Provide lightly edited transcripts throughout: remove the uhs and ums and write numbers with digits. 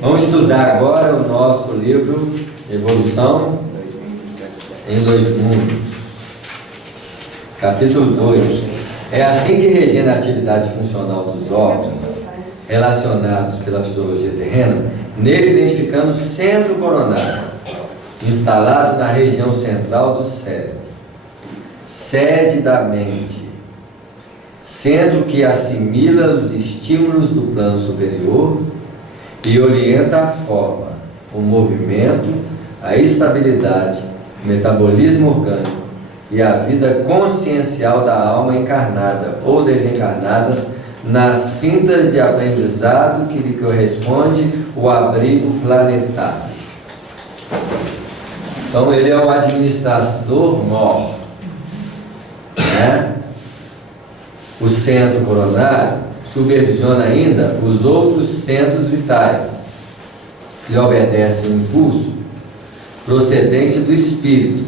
Vamos estudar agora o nosso livro Evolução em Dois Mundos, capítulo 2. É assim que regena a atividade funcional dos órgãos relacionados pela fisiologia terrena, nele identificando o centro coronário, instalado na região central do cérebro, sede da mente, centro que assimila os estímulos do plano superior e orienta a forma, o movimento, a estabilidade, o metabolismo orgânico e a vida consciencial da alma encarnada ou desencarnadas nas cintas de aprendizado que lhe corresponde o abrigo planetário. Então ele é um administrador mor, né? O centro coronário supervisiona ainda os outros centros vitais, que obedecem o impulso procedente do espírito,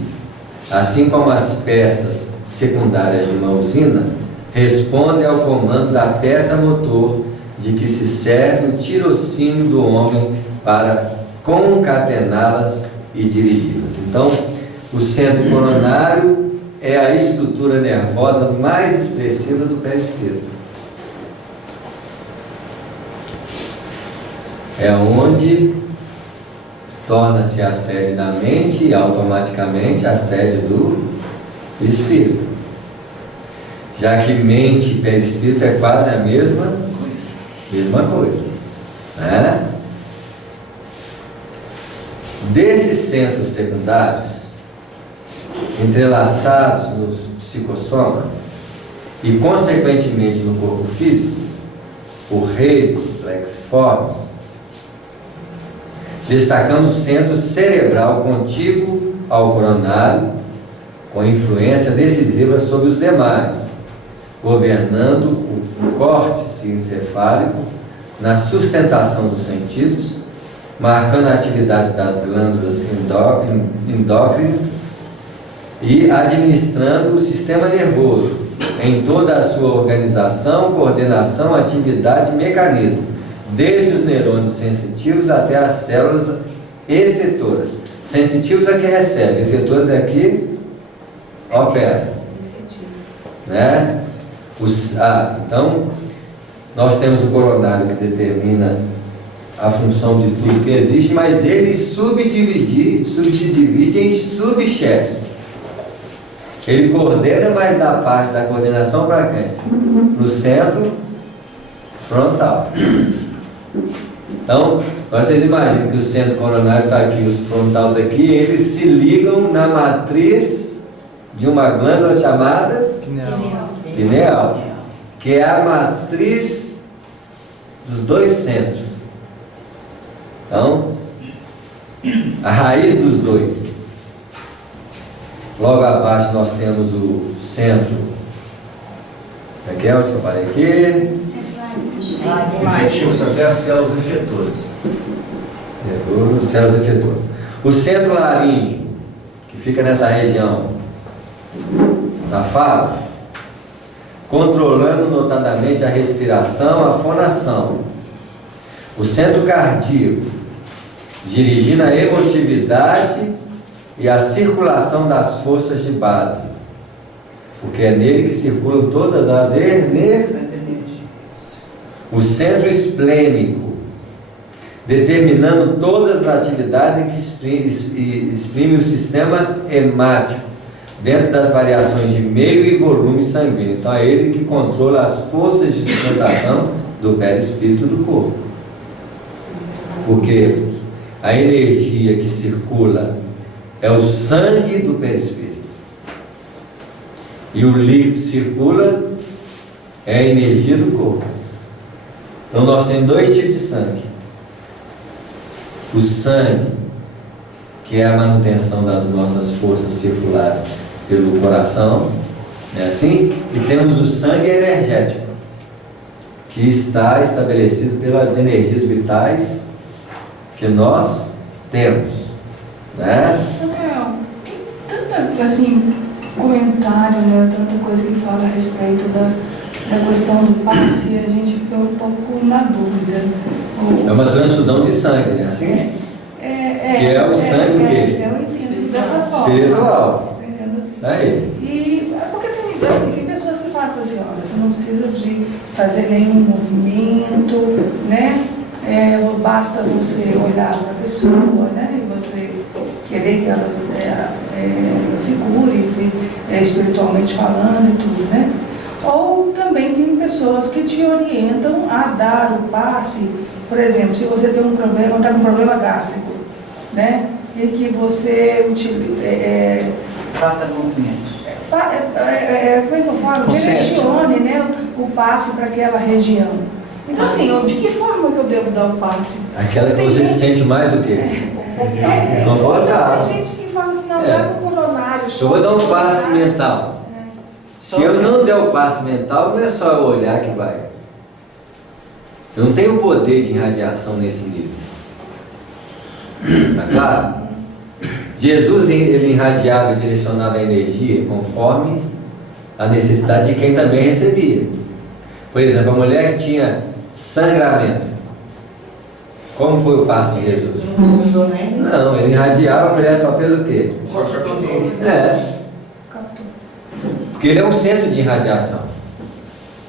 assim como as peças secundárias de uma usina respondem ao comando da peça motor de que se serve o tirocínio do homem para concatená-las e dirigi-las. Então, o centro coronário é a estrutura nervosa mais expressiva do perispírito. É onde torna-se a sede da mente e automaticamente a sede do espírito. Já que mente e perispírito é quase a mesma coisa, né? Desses centros secundários, entrelaçados no psicossoma e consequentemente no corpo físico, por redes plexiformes, destacamos o centro cerebral contíguo ao coronário, com influência decisiva sobre os demais, governando o córtex encefálico na sustentação dos sentidos, marcando a atividade das glândulas endócrinas e administrando o sistema nervoso em toda a sua organização, coordenação, atividade e mecanismo, desde os neurônios sensitivos até as células efetoras. Sensitivos é que recebe, efetoras é que opera, né? Então, nós temos o coronário que determina a função de tudo que existe, mas ele se divide em subchefes. Ele coordena, mas da parte da coordenação para quem? Para o centro frontal. Então, vocês imaginam que o centro coronário está aqui, o frontal está aqui, eles se ligam na matriz de uma glândula chamada pineal, que é a matriz dos dois centros. Então, a raiz dos dois. Logo abaixo nós temos o centro. Aqui é onde eu parei aqui. Sentimos até as células efetoras. Células efetoras. O centro laríngeo, que fica nessa região da fala, controlando notadamente a respiração, a fonação. O centro cardíaco, dirigindo a emotividade e a circulação das forças de base, porque é nele que circulam todas as energias. O centro esplênico, determinando todas as atividades que exprime o sistema hemático, dentro das variações de meio e volume sanguíneo. Então é ele que controla as forças de sustentação do perispírito do corpo. Porque a energia que circula é o sangue do perispírito. E o líquido que circula é a energia do corpo. Então nós temos dois tipos de sangue. O sangue, que é a manutenção das nossas forças circulares pelo coração, é assim? E temos o sangue energético, que está estabelecido pelas energias vitais que nós temos, né? Samuel, tem tanta, assim, comentário, né? Tanta coisa que fala a respeito da questão do passe, e a gente fica um pouco na dúvida. É uma transfusão de sangue, né? Assim? Que é o sangue o quê? Eu entendo dessa forma. Espiritual. Eu entendo assim. Isso aí. E porque tem pessoas que falam assim, olha, você não precisa de fazer nenhum movimento, né? Basta você olhar para a pessoa, né? E você querer que ela se cure, espiritualmente falando e tudo, né? Ou também tem pessoas que te orientam a dar o passe, por exemplo, se você tem um problema, está com um problema gástrico, né? E que você utiliza. Faça movimento. Como é que eu falo? Direcione, né, o passe para aquela região. Então, assim, de que forma que eu devo dar o passe? Aquela que você se sente mais o quê? Confortável. Tem gente que fala assim, não, dá no coronário. Eu vou dar um passe mental. Se eu não der o passe mental, não é só eu olhar que vai. Eu não tenho poder de irradiação nesse nível. Tá claro? Jesus, ele irradiava e direcionava a energia conforme a necessidade de quem também recebia. Por exemplo, a mulher que tinha sangramento. Como foi o passo de Jesus? Não, ele irradiava, a mulher só fez o quê? Porque ele é um centro de irradiação.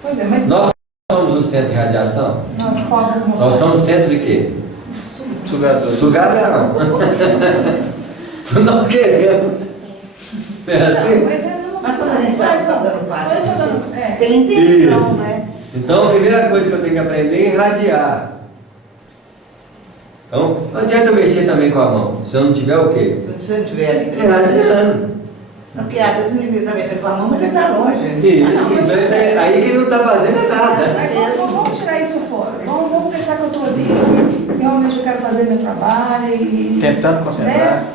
Pois é, mas nós somos um centro de irradiação? Nós somos centro de quê? Sugação. Nós queremos. É assim? Mas quando a gente está dando passe, tem intenção, isso, né? Então a primeira coisa que eu tenho que aprender é irradiar. Então, não adianta eu mexer também com a mão, se eu não tiver o quê? Se você não tiver ali. Irradiando. Não, porque às vezes o indivíduo está mexendo com a mão, mas ele está longe. Isso, então aí que ele não está fazendo é nada. Mas vamos tirar isso fora. Vamos pensar que eu estou ali, realmente eu quero fazer meu trabalho e... Tentando concentrar.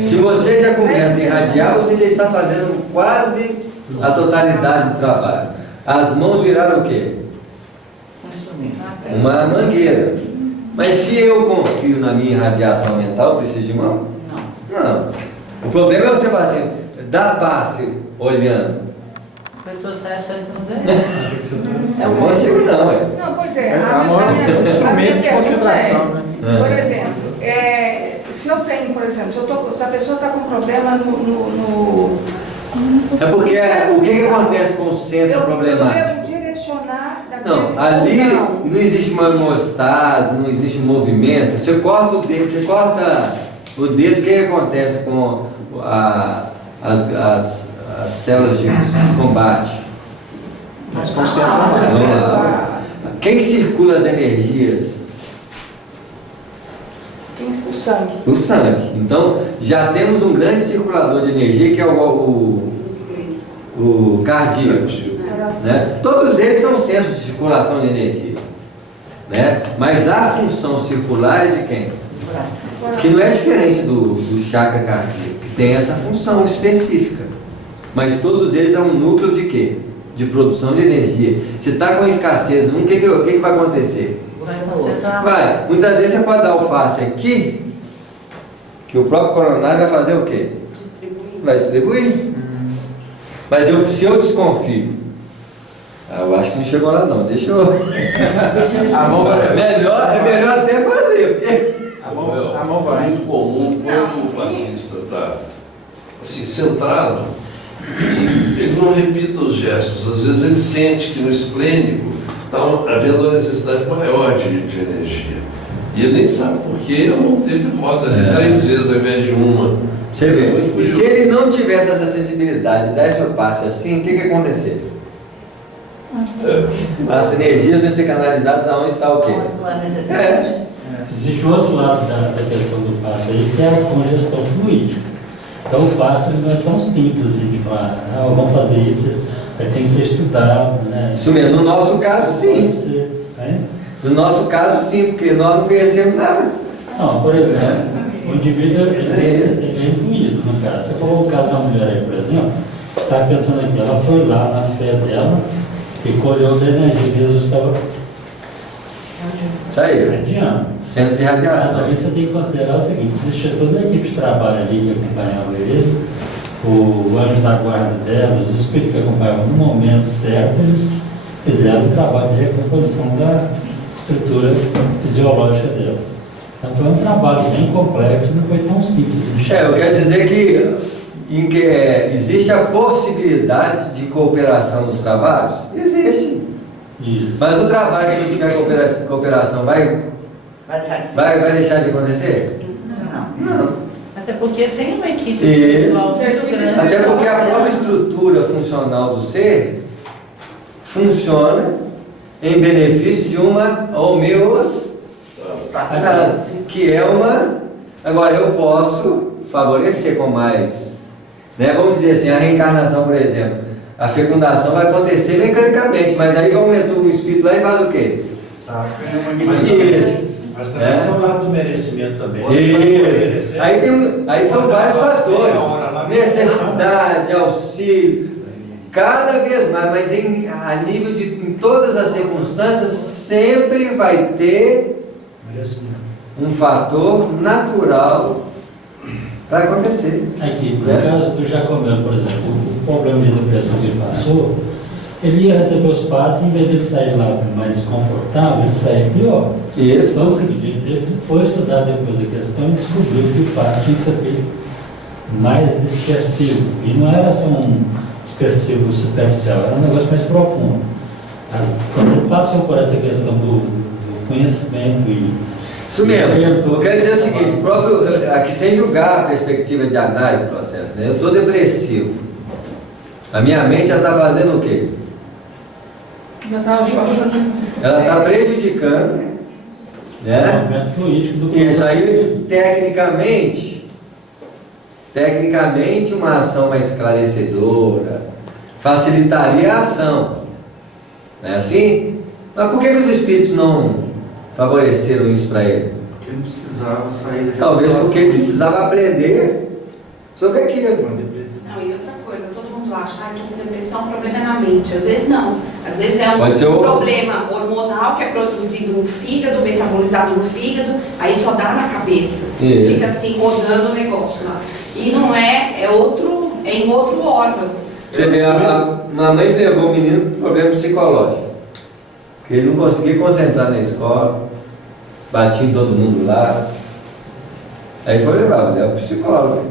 Se você já começa a irradiar, você já está fazendo quase a totalidade do trabalho. As mãos viraram o quê? Uma mangueira. Mas se eu confio na minha irradiação mental, eu preciso de mão? Não. O problema é você falar assim, dá passe olhando. A pessoa sai achando que não ganha. Não consigo não, ué. Não, pois é. É um instrumento de concentração, né? Por exemplo, se eu tenho, por exemplo, se a pessoa está com problema no... É porque o que acontece com o centro problemático? Eu devo direcionar daquele Não, ali local. não existe uma hemostase, não existe movimento. Você corta o dedo, o que acontece com as células de combate? Mas concentra. Quem circula as energias? O sangue. O sangue. Então, já temos um grande circulador de energia que é o cardíaco. Né? Todos eles são centros de circulação de energia. Né? Mas a função circular é de quem? Que não é diferente do chakra cardíaco, que tem essa função específica. Mas todos eles é um núcleo de quê? De produção de energia. Se está com escassez, o que vai acontecer? Vai. Muitas vezes você pode dar o passe aqui, que o próprio coronário vai fazer o quê? Vai distribuir. Mas se eu desconfio, eu acho que não chegou lá não, deixa eu... É melhor até fazer, porque... A mão vai. É muito comum quando o passista está assim, centrado, e ele não repita os gestos. Às vezes ele sente que no esplênico está havendo uma necessidade maior de energia. E ele nem sabe por que a mão dele roda ali 3 vezes ao invés de uma. Você vê. E se ele não tivesse essa sensibilidade, desse o passe assim, o que ia acontecer? As energias vão ser canalizadas aonde está o quê? Existe outro lado da questão do passe aí, que é a congestão fluídica. Então o passe não é tão simples assim de falar, vamos fazer isso, aí tem que ser estudado, né? Isso mesmo, no nosso caso sim. No nosso caso sim, porque nós não conhecemos nada. Não, por exemplo, o indivíduo ele é intuído no caso. Você falou o caso da mulher aí, por exemplo, está pensando aqui, ela foi lá na fé dela e colheu da energia que Jesus estava irradiando. Centro de Mas radiação. aí você tem que considerar o seguinte, existia toda a equipe de trabalho ali que acompanhava ele, o anjo da guarda dela, os espíritos que acompanhavam no momento certo, eles fizeram o trabalho de recomposição estrutura fisiológica dela. Então foi um trabalho bem complexo, não foi tão simples. Eu quero dizer que existe a possibilidade de cooperação nos trabalhos? Existe. Isso. Mas o trabalho, se não tiver cooperação, vai deixar de acontecer? Não. Até porque tem uma equipe Isso. espiritual muito grande. Até porque a própria estrutura funcional do ser funciona em benefício de uma homeostase, que é uma... Agora, eu posso favorecer com mais, né? Vamos dizer assim, a reencarnação, por exemplo, a fecundação vai acontecer mecanicamente, mas aí aumenta o espírito lá e faz o quê? Mas também tem o lado do merecimento também. Isso. Aí são vários fatores, necessidade, auxílio, cada vez mais, mas a nível em todas as circunstâncias, sempre vai ter um fator natural para acontecer. Aqui, no caso do Jacomel, por exemplo, o problema de depressão que ele passou, ele ia receber os passos, em vez de ele sair lá mais confortável, ele saía pior. Isso. Então, ele foi estudar depois da questão e descobriu que o passo tinha que ser feito mais dispersivo. E não era só um dispersivo superficial, era um negócio mais profundo. Quando ele passou por essa questão do conhecimento e... Isso mesmo. Eu quero dizer o seguinte, o próprio, aqui sem julgar a perspectiva de análise do processo, né? Eu estou depressivo. A minha mente já está fazendo o quê? Ela está prejudicando, né? O movimento fluídico do corpo. Isso aí, tecnicamente, uma ação mais esclarecedora facilitaria a ação. Não é assim? Mas por que os espíritos não favoreceram isso para ele? Porque ele precisava sair daquela Talvez situação. porque ele precisava aprender sobre aquilo. Não, e outra coisa, todo mundo acha, estou com depressão, o problema é na mente. Às vezes não. Às vezes é um problema hormonal que é produzido no fígado, metabolizado no fígado, aí só dá na cabeça. Isso. Fica assim, rodando o negócio lá. E não é, é em outro órgão. Você vê, a mãe levou o menino com problema psicológico. Porque ele não conseguia concentrar na escola, batia em todo mundo lá. Aí foi levar o psicólogo.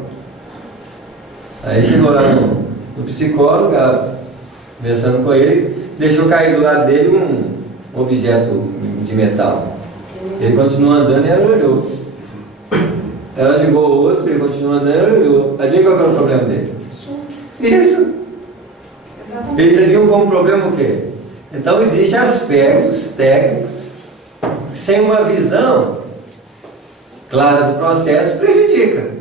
Aí chegou lá no psicólogo, conversando com ele, deixou cair do lado dele um objeto de metal. Ele continuou andando e ela olhou. Ela jogou outro, ele continuou andando e ela olhou. Adivinha qual era o problema dele? Isso. Exatamente. Eles viam como problema o quê? Então existem aspectos técnicos que, sem uma visão clara do processo, prejudica.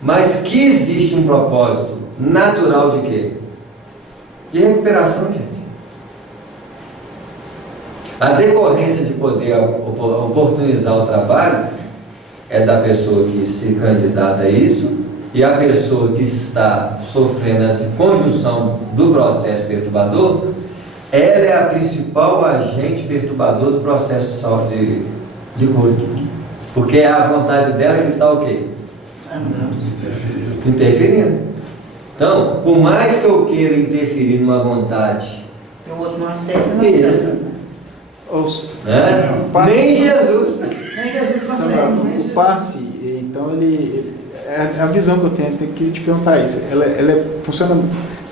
Mas que existe um propósito natural de quê? De recuperação, gente. A decorrência de poder oportunizar o trabalho é da pessoa que se candidata a isso, e a pessoa que está sofrendo essa conjunção do processo perturbador, ela é a principal agente perturbador do processo de cura. Porque é a vontade dela que está o quê? Interferindo. Então, por mais que eu queira interferir numa vontade, O outro não aceita, não isso, né? Nem Jesus. Nem Jesus consegue. O passe, então a visão que eu tenho, tem que te perguntar isso. Ela funciona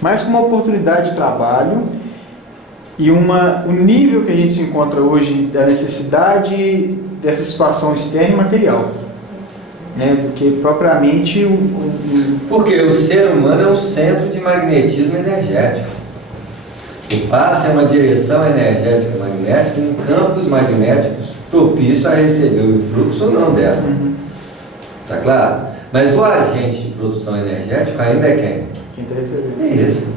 mais como uma oportunidade de trabalho e o nível que a gente se encontra hoje da necessidade dessa situação externa e material, né? Porque propriamente Porque o ser humano é um centro de magnetismo energético. O passe é uma direção energética magnética em campos magnéticos propícios a receber o fluxo ou não dela. Tá claro? Mas o agente de produção energética ainda é quem? quem está recebendo. É isso.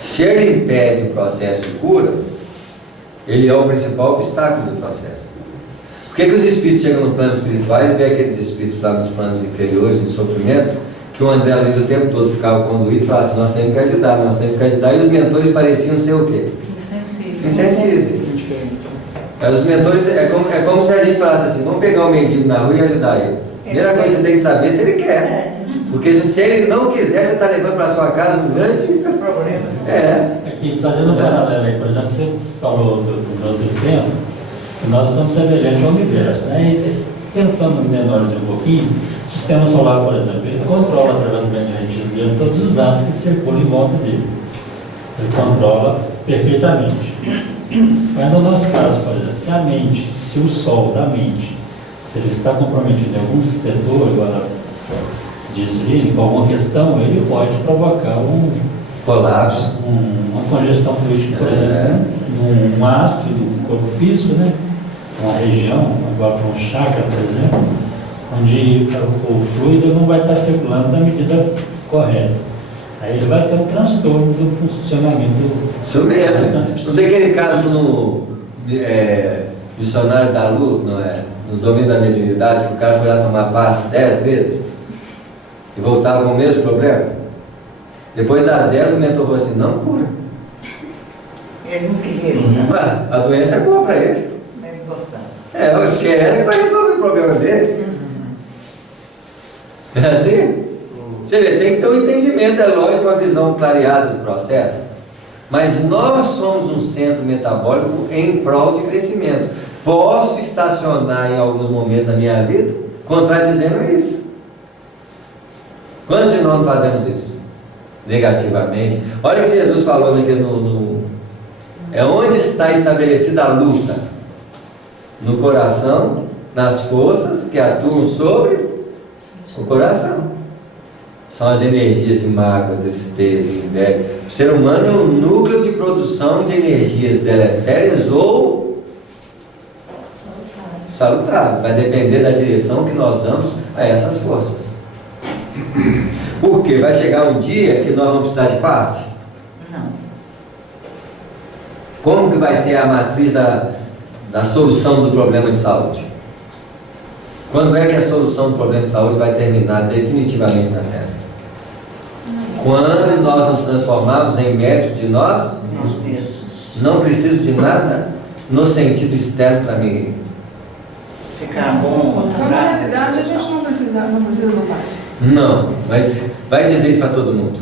Se ele impede o processo de cura, ele é o principal obstáculo do processo. Por que os espíritos chegam no plano espirituais e vê aqueles espíritos lá nos planos inferiores, de sofrimento, que o André Luiz o tempo todo ficava conduído e falava assim, nós temos que ajudar, e os mentores pareciam ser o quê? Insensíveis. Mas os mentores, é como se a gente falasse assim, vamos pegar um mendigo na rua e ajudar ele. Primeira coisa que você tem que saber se ele quer. Porque se ele não quiser, você está levando para sua casa um grande problema. Aqui, fazendo um paralelo aí, por exemplo, você falou do outro tempo, Nós somos semelhantes ao universo, né? E pensando em menores um pouquinho, o sistema solar, por exemplo, ele controla através do magnetismo dele todos os astros que circulam em volta dele. Ele controla perfeitamente. Mas no nosso caso, por exemplo, se a mente, se o sol da mente, se ele está comprometido em algum setor, igual disse ali, com alguma questão, ele pode provocar um colapso, uma congestão fluídica, por exemplo, num astro do corpo físico, né? Uma região, agora um chakra, por exemplo, onde o fluido não vai estar circulando na medida correta. Aí ele vai ter um transtorno do funcionamento. Isso mesmo. Não tem aquele caso no Missionários da Luz, não é? Nos domínios da mediunidade, que o cara foi lá tomar passe 10 vezes e voltava com o mesmo problema? Depois das 10, o mentor falou assim: não cura. Ele não queria. Ué, a doença é boa para ele. Ele gostava. Eu quero que vai resolver o problema dele. É assim? Você vê, tem que ter um entendimento, é lógico, uma visão clareada do processo. Mas nós somos um centro metabólico em prol de crescimento. Posso estacionar em alguns momentos da minha vida contradizendo isso. Quantos de nós não fazemos isso? Negativamente. Olha o que Jesus falou aqui é onde está estabelecida a luta? No coração, nas forças que atuam sobre o coração. São as energias de mágoa, tristeza, inveja. O ser humano é um núcleo de produção de energias deletérias ou salutares. Vai depender da direção que nós damos a essas forças. Porque vai chegar um dia que nós vamos precisar de passe? Não. Como que vai ser a matriz da solução do problema de saúde? Quando é que a solução do problema de saúde vai terminar definitivamente na Terra? Quando nós nos transformarmos em médicos de nós, não preciso de nada no sentido externo para mim. Ficar bom, na realidade, a gente não precisa do passe. Não, mas vai dizer isso para todo mundo.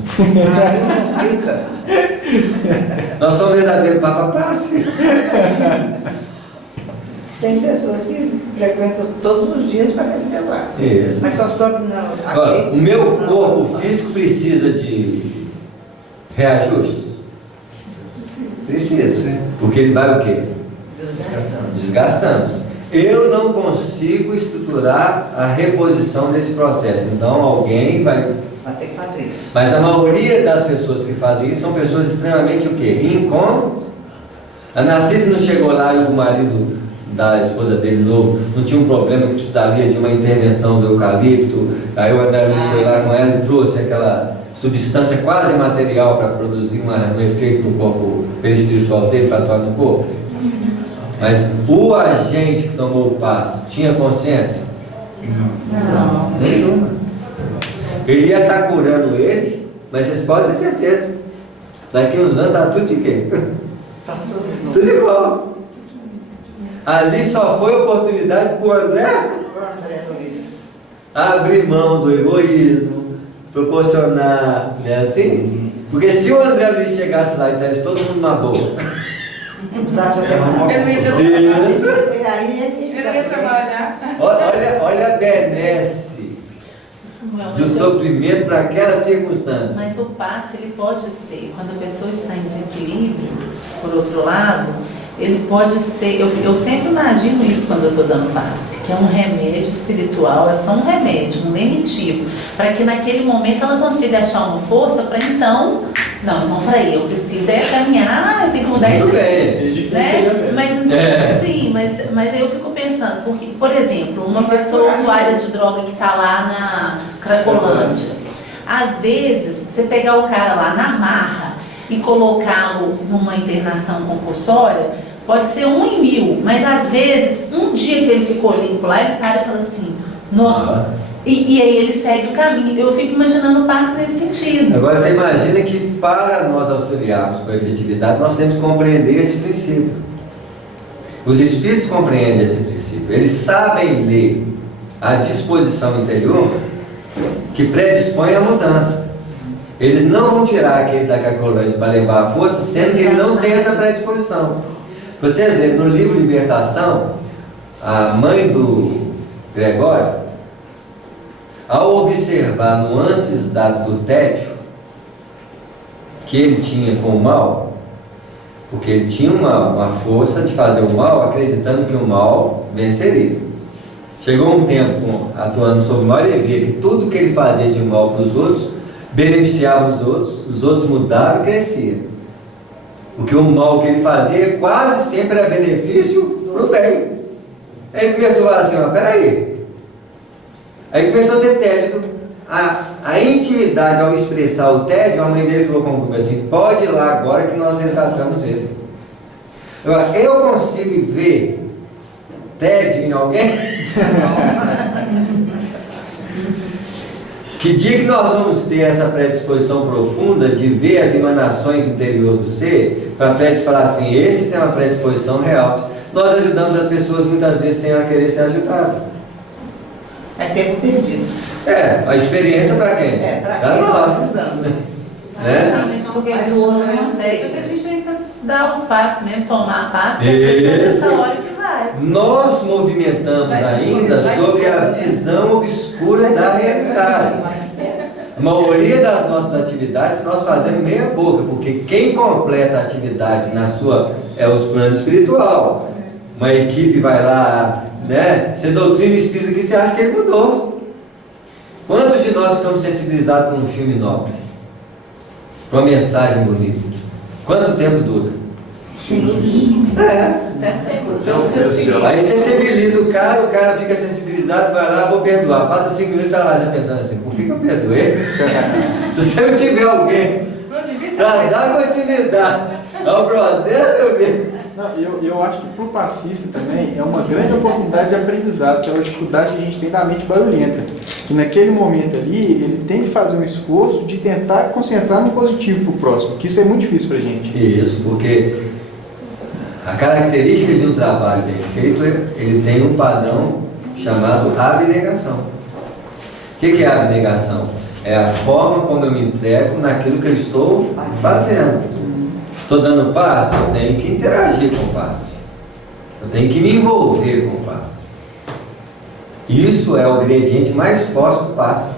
Nós somos verdadeiros Papa Passe. Tem pessoas que frequentam todos os dias para receber o passe. Isso. Mas só sobe não. Agora, o meu corpo físico precisa de reajustes? Precisa. Porque ele vai o quê? Desgastando. Eu não consigo estruturar a reposição desse processo. Então alguém vai ter que fazer isso. Mas a maioria das pessoas que fazem isso são pessoas extremamente o quê? Incômodas. A Narcisa não chegou lá e o marido da esposa dele novo não tinha um problema que precisaria de uma intervenção do eucalipto. Aí o André Luiz foi lá com ela e trouxe aquela substância quase material para produzir um efeito no corpo perispiritual dele, para atuar no corpo. Mas o agente que tomou o passe tinha consciência? Não. Nenhuma. Ele ia estar curando ele, mas vocês podem ter certeza. Daqui uns anos dá tudo de quê? Tá Tudo igual. Ali só foi oportunidade para o André Luiz abrir mão do egoísmo, proporcionar, não é assim? Porque se o André Luiz chegasse lá e tivesse todo mundo na boa, Ele ia trabalhar. olha a benesse do sofrimento para aquela circunstância. Mas o passe, ele pode ser, quando a pessoa está em desequilíbrio, por outro lado, ele pode ser, eu sempre imagino isso quando eu estou dando passe, que é um remédio espiritual, é só um remédio, um lenitivo, para que naquele momento ela consiga achar uma força para então peraí, eu preciso caminhar, eu tenho que mudar isso aqui, né? Mas aí eu fico pensando, porque, por exemplo, uma pessoa usuária de droga que está lá na Cracolândia, às vezes, você pegar o cara lá na marra e colocá-lo numa internação compulsória, pode ser 1 em 1000, mas às vezes, um dia que ele ficou limpo lá, ele para e fala assim, e aí ele segue o caminho. Eu fico imaginando o passe nesse sentido. Agora você imagina que para nós auxiliarmos com efetividade, nós temos que compreender esse princípio. Os espíritos compreendem esse princípio. Eles sabem ler a disposição interior que predispõe à mudança. Eles não vão tirar aquele da Cracolândia para levar a força, sendo que ele não tem essa predisposição. Vocês veem, no livro Libertação, a mãe do Gregório, ao observar nuances do tédio que ele tinha com o mal, porque ele tinha uma força de fazer o mal, acreditando que o mal venceria. Chegou um tempo atuando sobre o mal, ele via que tudo que ele fazia de mal para os outros beneficiava os outros mudavam e cresciam. Porque o mal que ele fazia quase sempre era benefício para o bem. Aí ele começou a falar assim, mas peraí. Aí começou a ter tédio. A intimidade, ao expressar o tédio, a mãe dele falou com ele assim, pode ir lá agora que nós resgatamos ele. Eu consigo ver tédio em alguém? Que dia que nós vamos ter essa predisposição profunda de ver as emanações interior do ser, para falar assim, esse tem uma predisposição real. Nós ajudamos as pessoas muitas vezes sem ela querer ser ajudada. É tempo perdido. A experiência para quem? Para nós. Né? Porque o outro é um tédio que a gente tem que dar os passos mesmo, tomar passos, essa hora que vai. Nós movimentamos ainda sobre a visão obscura da realidade. A maioria das nossas atividades nós fazemos meia boca, porque quem completa a atividade é os planos espiritual. Uma equipe vai lá, né? Você doutrina o espírito aqui, você acha que ele mudou. Quantos de nós ficamos sensibilizados por um filme nobre? Por uma mensagem bonita? Quanto tempo dura? Até seguro. Aí sensibiliza o cara fica sensibilizado, vai lá, vou perdoar. Passa 5 minutos e está lá já pensando assim, por que eu perdoei? Se você não tiver alguém para dar continuidade ao processo, eu vejo. Eu acho que para o passista também é uma grande oportunidade de aprendizado, pela dificuldade que a gente tem da mente barulhenta. Que naquele momento ali, ele tem que fazer um esforço de tentar concentrar no positivo para o próximo, que isso é muito difícil para a gente. Isso, porque a característica de um trabalho bem feito, ele tem um padrão chamado abnegação. O que é abnegação? É a forma como eu me entrego naquilo que eu estou fazendo. Estou dando passe, eu tenho que interagir com o passe. Eu tenho que me envolver com o passe. Isso é o ingrediente mais forte do passe.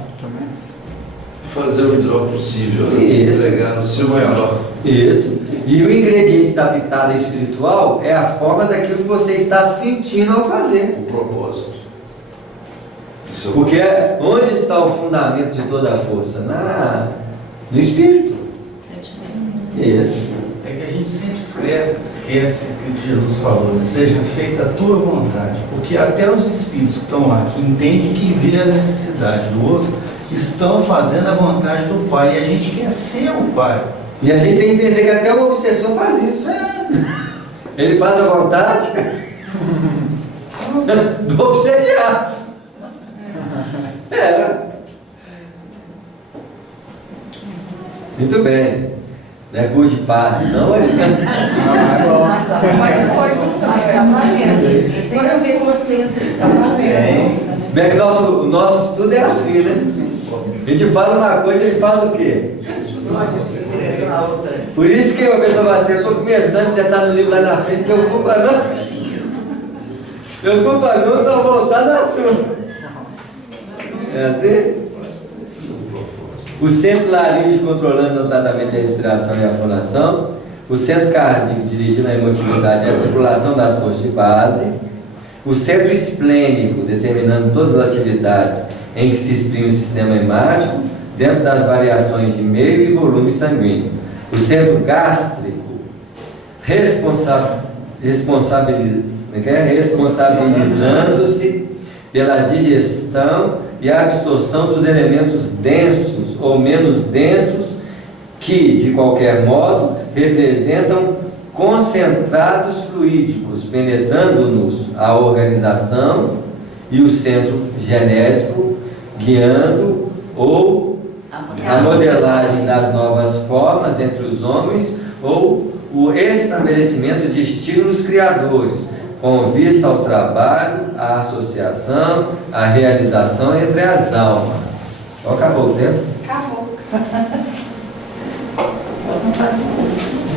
Fazer o melhor possível, né? Entregar o seu melhor. Isso. E o ingrediente da pitada espiritual é a forma daquilo que você está sentindo ao fazer. O propósito. Porque onde está o fundamento de toda a força? No espírito. Sentimento. Isso. É que a gente sempre esquece que o que Jesus falou, né? Seja feita a tua vontade, porque até os espíritos que estão lá, que entendem que vê a necessidade do outro, estão fazendo a vontade do Pai, e a gente quer ser o Pai. E a gente tem que entender que até o obsessor faz isso. Ele faz a vontade do obsediado. Muito bem. Não é curso de passe, não é? Mas foi Eles têm a ver com você entre Bem que o nosso estudo é assim, né? A gente fala uma coisa, ele faz o quê? Por isso que a pessoa vai assim, eu estou começando, você está no livro lá na frente, preocupa não. Preocupa não, estou voltando ao assunto. É assim? O centro laríngeo controlando notadamente a respiração e a fonação. O centro cardíaco dirigindo a emotividade e a circulação das forças de base. O centro esplênico determinando todas as atividades em que se exprime o sistema hemático, dentro das variações de meio e volume sanguíneo. O centro gástrico responsabilizando-se pela digestão e a absorção dos elementos densos ou menos densos que, de qualquer modo, representam concentrados fluídicos, penetrando-nos a organização e o centro genésico, guiando ou a modelagem das novas formas entre os homens ou o estabelecimento de estímulos criadores, com vista ao trabalho, à associação, à realização entre as almas. Acabou o tempo? Acabou.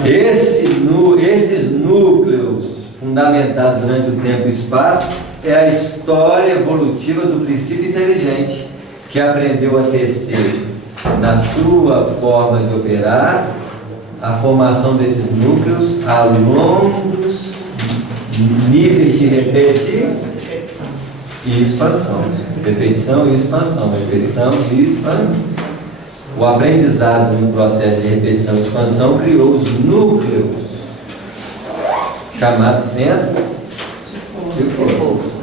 Esses núcleos fundamentados durante o tempo e espaço é a história evolutiva do princípio inteligente, que aprendeu a tecer na sua forma de operar a formação desses núcleos a longos níveis de repetição e expansão. Repetição e expansão. Repetição e expansão. O aprendizado no processo de repetição e expansão criou os núcleos, chamados centros de força.